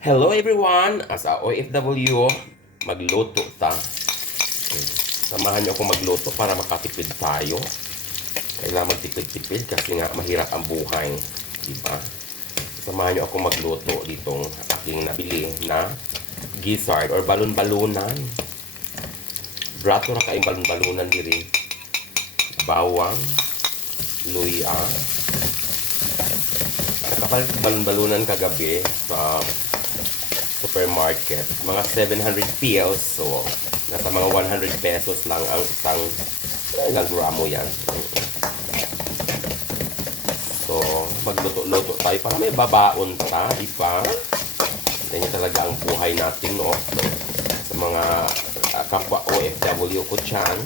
Hello everyone! As a OFW, magluto ta. Samahan niyo ako magluto para makatipid tayo. Kailangan magtipid-tipid kasi nga mahirap ang buhay. Diba? Samahan niyo ako magluto ditong aking nabili na gizzard or balon-balunan. Brato na kayong balon-balunan diri. Bawang, luya. Nakapalit balon-balunan kagabi sa supermarket. Mga 700 pesos. So, nasa mga 100 pesos lang ang isang ilang gramo yan. So, magluto-luto tayo para may babaon ta, diba? Ganyan talaga ang buhay natin, no? Sa mga kapwa OFW ko dyan.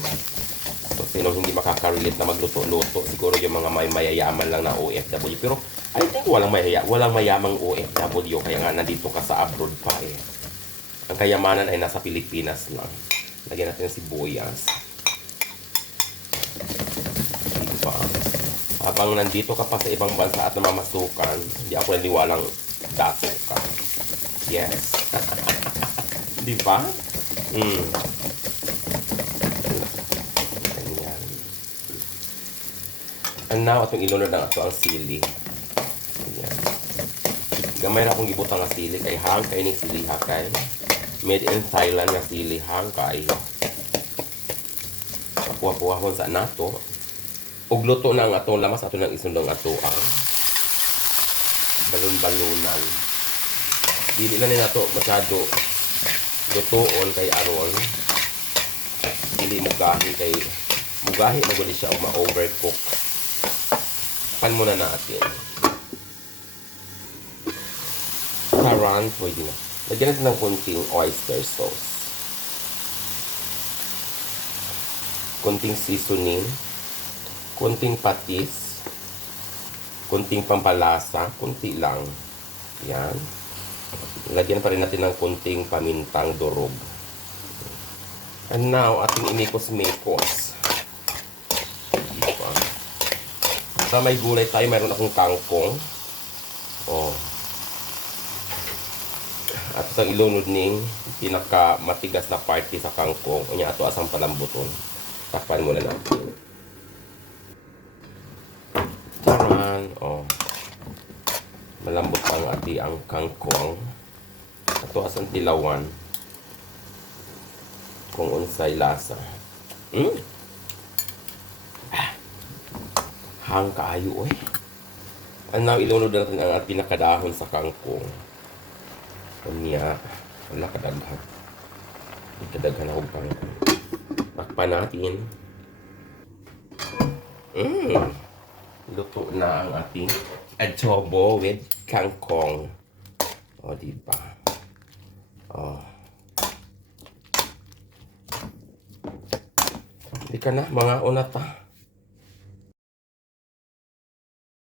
So, sino hindi makaka-relate na magluto-luto? Siguro yung mga may mayayaman lang na OFW. Pero, I think walang mayamang OFW. Kaya nga nandito ka sa abroad pa eh. Ang kayamanan ay nasa Pilipinas lang. Lagyan natin ng sibuyas. Diba? Habang nandito ka pa sa ibang bansa at namamasukan, hindi ako naniwalang dato ka. Yes. Diba? Ganyan. And now, atong ilunod ng ato ang sili. Ganyan. Gamay na akong gibutang nga sili kay hang kay ning sili ha kay made in Thailand nga sili hang kay kapuha-puhahon sa nato ug luto na ang atong lamas ato nang isundong ato ang balon-balunan. Dili na ni nato masyado lutoon kay aron dili mugahi kay mugahi maguli siya og ma-overcook. Pan muna natin. Karan, pwede na. Lagyan natin ng konting oyster sauce. Konting seasoning. Konting patis. Konting pampalasa. Konti lang. Yan. Lagyan pa rin natin ng konting pamintang durog. And now, ating imikos-mikos. Diba? Sa may gulay tayo, mayroon akong kangkong. Oh. At sa ilunod ning pinaka matigas na parte sa kangkong, unya ato asang palambuton. Takpan muna natin. Taran, oh. Malambot ang ati ang kangkong. Ato asang tilawan. Kung unsay lasa. Hang kaayo eh. And now ilunod natin ang pinakadahon sa kangkong. Kanya, wala kadaghan. Kadaghan ako pang takpan natin. Luto na ang ating adobo with kangkong. O, diba? O. Hindi ka na, mga unata.